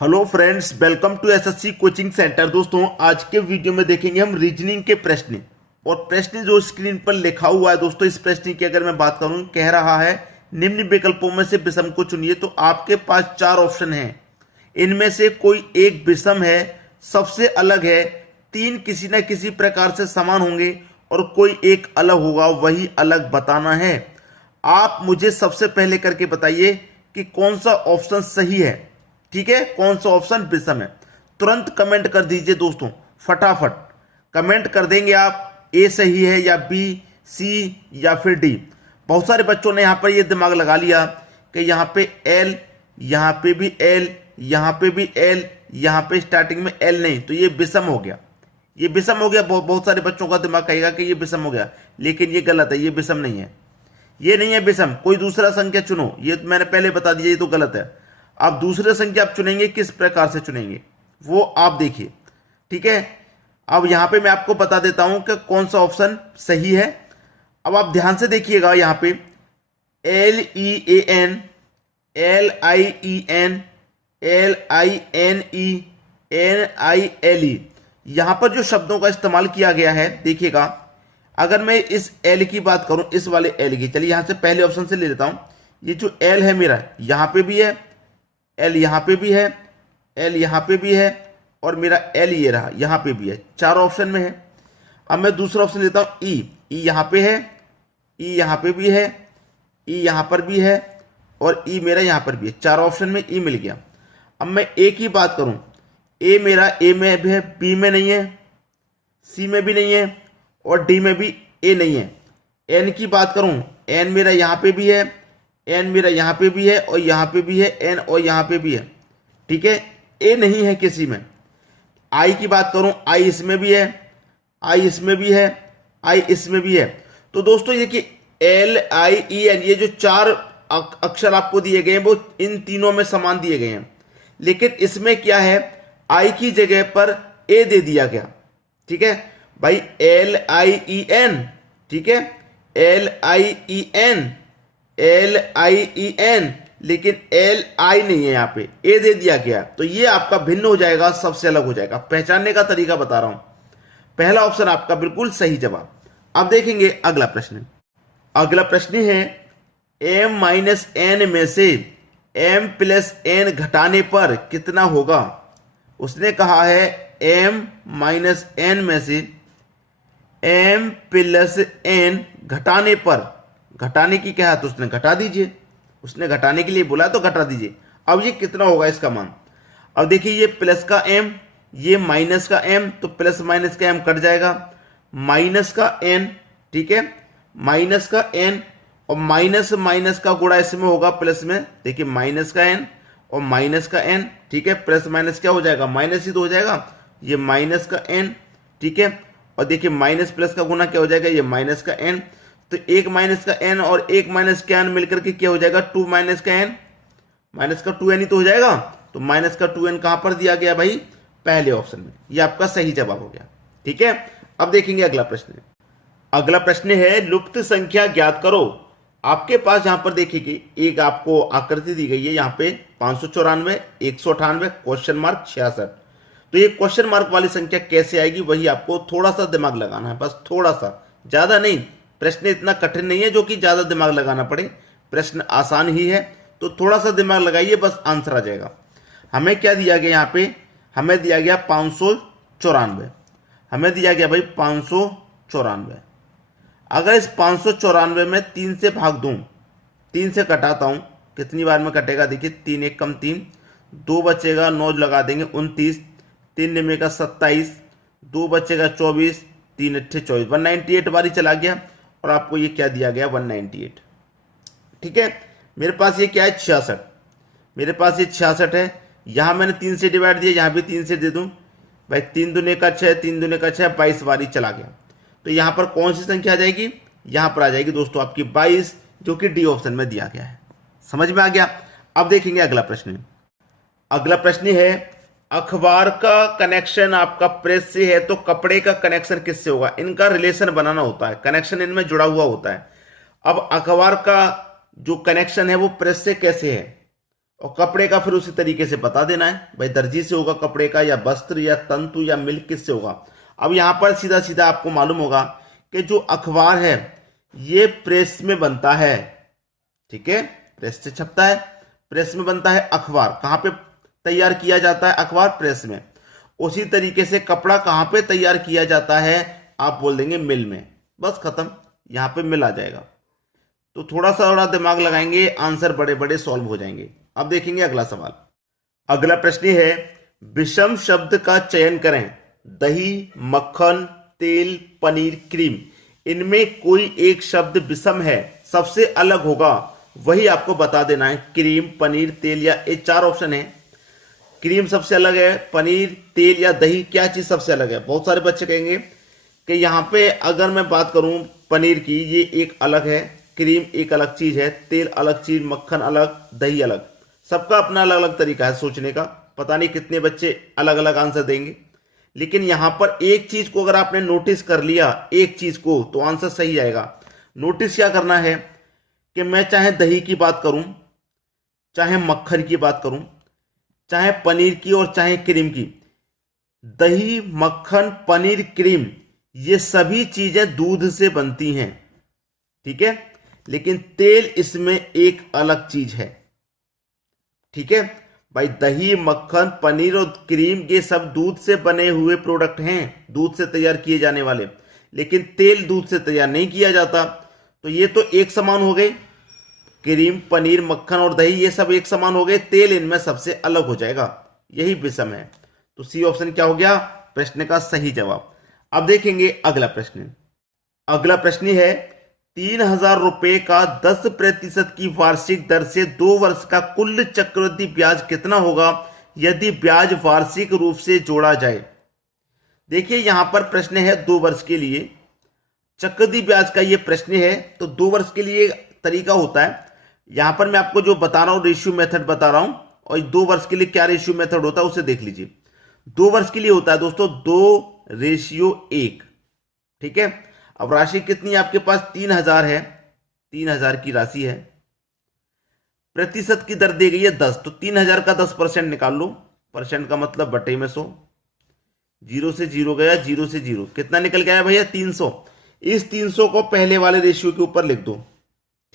Hello friends, welcome to SSC coaching centre. दोस्तों, आज के वीडियो में देखेंगे हम रीजनिंग के प्रश्न। और प्रश्न जो स्क्रीन पर लिखा हुआ है दोस्तों, इस प्रश्न की अगर मैं बात करूं, कह रहा है निम्न विकल्पों में से विषम को चुनिए। तो आपके पास चार ऑप्शन हैं, इनमें से कोई एक विषम है, सबसे अलग है, तीन किसी न किसी प्रकार से समान होंगे और कोई एक अलग होगा, वही अलग बताना है। आप मुझे सबसे पहले करके बताइए कि कौन सा ऑप्शन सही है। ठीक है, कौन सा ऑप्शन विषम है। तुरंत कमेंट कर दीजिए दोस्तों, फटाफट कमेंट कर देंगे आप, ए सही है या बी, सी या फिर डी। बहुत सारे बच्चों ने यहां पर ये दिमाग लगा लिया कि यहां पे एल, यहां पे भी एल, यहां पे भी एल, यहां पे स्टार्टिंग में एल नहीं, तो ये विषम हो गया। ये विषम हो गया। बहुत सारे बच्चों का दिमाग कहेगा कि ये विषम हो गया, लेकिन ये गलत है, ये विषम नहीं है, ये नहीं है विषम। कोई दूसरा संख्या चुनो, ये मैंने पहले बता दिया, ये तो गलत है। आप दूसरे संख्या आप चुनेंगे, किस प्रकार से चुनेंगे वो आप देखिए। ठीक है, अब यहां पे मैं आपको बता देता हूं कि कौन सा ऑप्शन सही है। अब आप ध्यान से देखिएगा, यहां पे LEAN, LIEN, LINE, NILE, यहां पर जो शब्दों का इस्तेमाल किया गया है, देखिएगा। अगर मैं इस एल की बात करूं, इस वाले एल की, चलिए यहां से पहले ऑप्शन से ले लेता हूं। ये जो एल है मेरा, यहां पे भी है एल, यहां पे भी है एल, यहां पे भी है, और मेरा एल ये रहा, यहां पे भी है, चार ऑप्शन में है। अब मैं दूसरा ऑप्शन लेता हूं, ई। ई यहां पे है, ई यहां पे भी है, ई यहां पर भी है, और ई मेरा यहां पर भी है, चार ऑप्शन में ई मिल गया। अब मैं ए की बात करूं, ए मेरा ए में भी है, बी में नहीं है, सी में भी नहीं है, और डी में भी ए नहीं है। एन की बात करूं, एन मेरा यहां पे भी है, एन मेरा यहां पे भी है, और यहां पे भी है एन, और यहां पे भी है। ठीक है, ए नहीं है किसी में। आई की बात करूं, आई इसमें भी है, आई इसमें भी है, आई इसमें भी है। तो दोस्तों ये कि LIEN, ये जो चार अक्षर आपको दिए गए हैं वो इन तीनों में समान दिए गए हैं, लेकिन इसमें क्या है, आई की जगह पर ए दे दिया गया। ठीक है भाई, LIEN, ठीक है, LIEN, LIEN, लेकिन LI नहीं है, यहां पे ए दे दिया गया, तो ये आपका भिन्न हो जाएगा, सबसे अलग हो जाएगा। पहचानने का तरीका बता रहा हूं। पहला ऑप्शन आपका बिल्कुल सही जवाब। अब देखेंगे अगला प्रश्न। अगला प्रश्न है, M-N में से M+N घटाने पर कितना होगा। उसने कहा है M-N में से M+N घटाने पर, घटाने की क्या है, तो उसने घटा दीजिए, उसने घटाने के लिए बोला तो घटा दीजिए। अब ये कितना होगा इसका मान। अब देखिए, ये प्लस का M, ये माइनस का M, तो प्लस माइनस का M कट जाएगा, माइनस का N, ठीक है, माइनस का N, और माइनस माइनस का गुणा इसमें होगा प्लस में। देखिए माइनस का N और माइनस का N, ठीक है, प्लस माइनस क्या हो जाएगा, माइनस ही तो हो जाएगा। ये माइनस का N, ठीक है, और देखिए माइनस प्लस का गुना क्या हो जाएगा, ये माइनस का N। तो एक माइनस का N और एक माइनस का N मिलकर के क्या हो जाएगा, 2 माइनस का N, माइनस का 2N ही तो हो जाएगा। तो माइनस का 2N कहां पर दिया गया भाई, पहले ऑप्शन में। ये आपका सही जवाब हो गया। ठीक है, अब देखेंगे अगला प्रश्न। अगला प्रश्न है, लुप्त संख्या ज्ञात करो। आपके पास यहां पर देखिए एक आपको आकृति दी गई है, यहां पे 594, 198, क्वेश्चन मार्क 66। तो ये क्वेश्चन मार्क वाली संख्या कैसे आएगी, वही आपको थोड़ा सा दिमाग लगाना है, बस थोड़ा सा, ज्यादा नहीं। प्रश्न इतना कठिन नहीं है जो कि ज्यादा दिमाग लगाना पड़े, प्रश्न आसान ही है, तो थोड़ा सा दिमाग लगाइए, बस आंसर आ जाएगा। हमें क्या दिया गया यहाँ पे, हमें दिया गया 594, हमें दिया गया भाई 594। अगर इस 594 में 3 से भाग दूं, 3 से कटाता हूं, कितनी बार में कटेगा, देखिए 3 एक कम 3, 2 बचेगा, 9 लगा देंगे 29, 3 निमे का 27, 2 बचेगा 24, 3 अट्ठे 24, 198 बारी चला गया, और आपको ये क्या दिया गया, 198। ठीक है, मेरे पास ये क्या है, 66, मेरे पास ये 66 है। यहां मैंने 3 से डिवाइड दिया, यहां भी 3 से दे दूं भाई, 3 दूने का 6, 3 दूने का 6, 22 बारी चला गया। तो यहां पर कौन सी संख्या आ जाएगी, यहां पर आ जाएगी दोस्तों आपकी 22, जो कि डी ऑप्शन में दिया गया है। समझ में आ गया। अब देखेंगे अगला प्रश्न। अगला प्रश्न है, अखबार का कनेक्शन आपका प्रेस से है, तो कपड़े का कनेक्शन किससे होगा। इनका रिलेशन बनाना होता है, कनेक्शन इनमें जुड़ा हुआ होता है। अब अखबार का जो कनेक्शन है वो प्रेस से कैसे है, और कपड़े का फिर उसी तरीके से बता देना है, भाई दर्जी से होगा कपड़े का, या वस्त्र या तंतु या मिल्क किससे होगा। अब यहां पर सीधा सीधा आपको मालूम होगा कि जो अखबार है ये प्रेस में बनता है, ठीक है, प्रेस से छपता है, प्रेस में बनता है अखबार। कहां पे तैयार किया जाता है अखबार? प्रेस में। उसी तरीके से कपड़ा कहां पे तैयार किया जाता है? आप बोल देंगे मिल में, बस खत्म, यहां पे मिल आ जाएगा। तो थोड़ा दिमाग लगाएंगे, आंसर बड़े बड़े सॉल्व हो जाएंगे। अब देखेंगे अगला सवाल। अगला प्रश्न है, विषम शब्द का चयन करें। दही, मक्खन, तेल, पनीर, क्रीम, इनमें कोई एक शब्द विषम है, सबसे अलग होगा, वही आपको बता देना है। क्रीम, पनीर, तेल या ये चार ऑप्शन है। क्रीम सबसे अलग है, पनीर, तेल या दही, क्या चीज सबसे अलग है? बहुत सारे बच्चे कहेंगे कि यहां पे अगर मैं बात करूं पनीर की, ये एक अलग है, क्रीम एक अलग चीज है, तेल अलग चीज, मक्खन अलग, दही अलग। सबका अपना अलग अलग तरीका है सोचने का। पता नहीं कितने बच्चे अलग अलग आंसर देंगे, लेकिन यहां पर एक चीज को अगर आपने नोटिस कर लिया, एक चीज को, तो आंसर सही आएगा। नोटिस क्या करना है कि मैं चाहे दही की बात करूं, चाहे मक्खन की बात करूं, चाहे पनीर की और चाहे क्रीम की, दही, मक्खन, पनीर, क्रीम, ये सभी चीजें दूध से बनती हैं, ठीक है, लेकिन तेल इसमें एक अलग चीज है, ठीक है भाई। दही, मक्खन, पनीर और क्रीम ये सब दूध से बने हुए प्रोडक्ट हैं, दूध से तैयार किए जाने वाले, लेकिन तेल दूध से तैयार नहीं किया जाता। तो ये तो एक समान हो गए, क्रीम, पनीर, मक्खन और दही ये सब एक समान हो गए, तेल इनमें सबसे अलग हो जाएगा, यही विषम है। तो सी ऑप्शन क्या हो गया प्रश्न का सही जवाब। अब देखेंगे अगला प्रश्न। अगला प्रश्न है, 3,000 रुपए का 10% की वार्षिक दर से 2 वर्ष का कुल चक्रवृद्धि ब्याज कितना होगा यदि ब्याज वार्षिक रूप से जोड़ा जाए। देखिए यहां पर प्रश्न है 2 वर्ष के लिए चक्रवृद्धि ब्याज का ये प्रश्न है, तो 2 वर्ष के लिए तरीका होता है। यहां पर मैं आपको जो बता रहा हूं रेशियो मेथड बता रहा हूं, और 2 वर्ष के लिए क्या रेशियो मेथड होता है उसे देख लीजिए। 2 वर्ष के लिए होता है दोस्तों 2:1, ठीक है। अब राशि कितनी है आपके पास? 3,000 है, 3,000 की राशि है, प्रतिशत की दर दी गई है 10, तो 3,000 का 10% निकाल लो, परसेंट का मतलब बटे में 100, 0 से 0 गया, 0 से 0 कितना निकल गया भैया? 300। इस 300 को पहले वाले रेशियो के ऊपर लिख दो,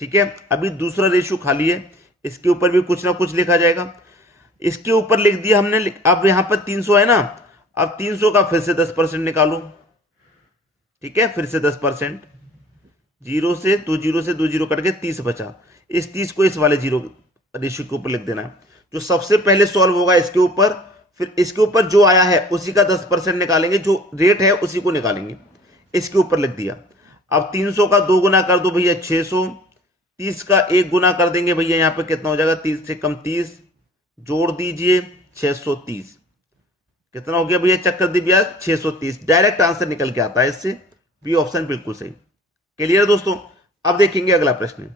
ठीक है। अभी दूसरा रेशियो खाली है, इसके ऊपर भी कुछ ना कुछ लिखा जाएगा, इसके ऊपर लिख दिया हमने। अब यहां पर 300 है ना, अब 300 का फिर से 10% निकालो, ठीक है, फिर से 10%, 0 से 2 जीरो कट के 30 बचा। इस 30 को इस वाले जीरो रेशियो के ऊपर लिख देना है। जो सबसे पहले सॉल्व होगा इसके ऊपर, फिर इसके ऊपर जो आया है उसी का 10% निकालेंगे, जो रेट है उसी को निकालेंगे, इसके ऊपर लिख दिया। अब 300 का 2 गुना कर दो भैया 600, 30 का 1 गुना कर देंगे भैया, यहां पे कितना हो जाएगा? 30 से कम 30, जोड़ दीजिए 630, कितना हो गया भैया चक्रवृद्धि ब्याज? 630। डायरेक्ट आंसर निकल के आता है इससे, बी ऑप्शन बिल्कुल सही। क्लियर दोस्तों। अब देखेंगे अगला प्रश्न।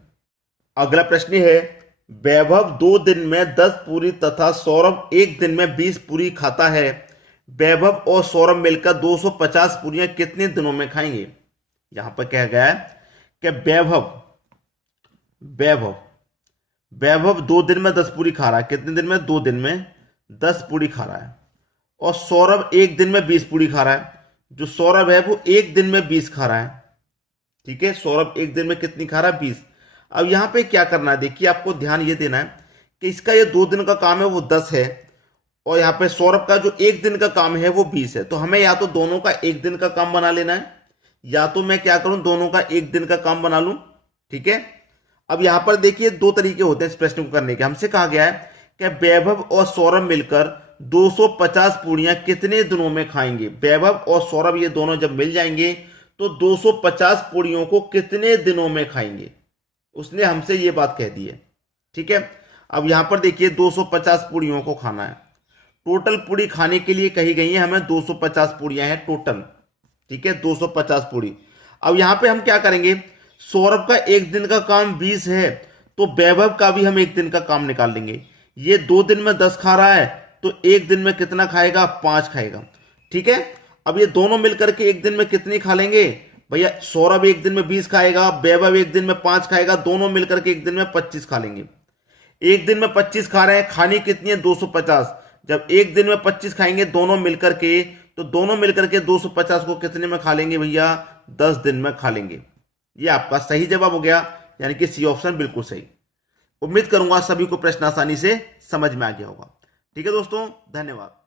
अगला प्रश्न है, वैभव 2 दिन में 10 पूरी तथा सौरभ 1 दिन में 20 पूरी खाता है, वैभव और सौरभ मिलकर 250 पूरियां कितने दिनों में खाएंगे। यहां पर कहा गया है कि वैभव 2 दिन में 10 पूरी खा रहा है, कितने दिन में? 2 दिन में 10 पूरी खा रहा है, और सौरभ 1 दिन में 20 पूरी खा रहा है। जो सौरभ है वो 1 दिन में 20 खा रहा है, ठीक है, सौरभ 1 दिन में कितनी खा रहा है? 20। अब यहां पे क्या करना है, देखिए आपको ध्यान ये देना है कि इसका ये 2 दिन का काम है वो 10 है, और यहां पे सौरभ का जो 1 दिन का काम है वो 20 है। तो हमें या तो दोनों का 1 दिन का काम बना लेना है, या तो मैं क्या करूं दोनों का 1 दिन का काम बना लूं, ठीक है। अब यहां पर देखिए 2 तरीके होते हैं इस प्रश्न को करने के। हमसे कहा गया है कि वैभव और सौरभ मिलकर 250 पूरियां कितने दिनों में खाएंगे। वैभव और सौरभ ये दोनों जब मिल जाएंगे तो 250 पूरियों को कितने दिनों में खाएंगे, उसने हमसे ये बात कह दी है, ठीक है। अब यहां पर देखिए 250 पूरियों को खाना है, टोटल पूरी खाने के लिए कही गई है हमें 250 पूरियां हैं टोटल, ठीक है, 250 पूरी। अब यहां पे हम क्या करेंगे, सौरभ का 1 दिन का काम 20 है, तो वैभव का भी हम 1 दिन का काम निकाल लेंगे। ये 2 दिन में 10 खा रहा है, तो 1 दिन में कितना खाएगा? 5 खाएगा, ठीक है। अब ये दोनों मिलकर के 1 दिन में कितनी खा लेंगे भैया? सौरभ 1 दिन में 20 खाएगा, वैभव 1 दिन में 5 खाएगा, दोनों मिलकर के 1 दिन में 25 खा लेंगे। एक दिन में 25 खा रहे हैं, खानी कितनी है 250। जब एक दिन में 25 खाएंगे दोनों मिलकर के, तो दोनों मिलकर के 250 को कितने में खा लेंगे भैया, 10 दिन में खा लेंगे। ये आपका सही जवाब हो गया, यानी कि सी ऑप्शन बिल्कुल सही। उम्मीद करूंगा सभी को प्रश्न आसानी से समझ में आ गया होगा। ठीक है दोस्तों, धन्यवाद।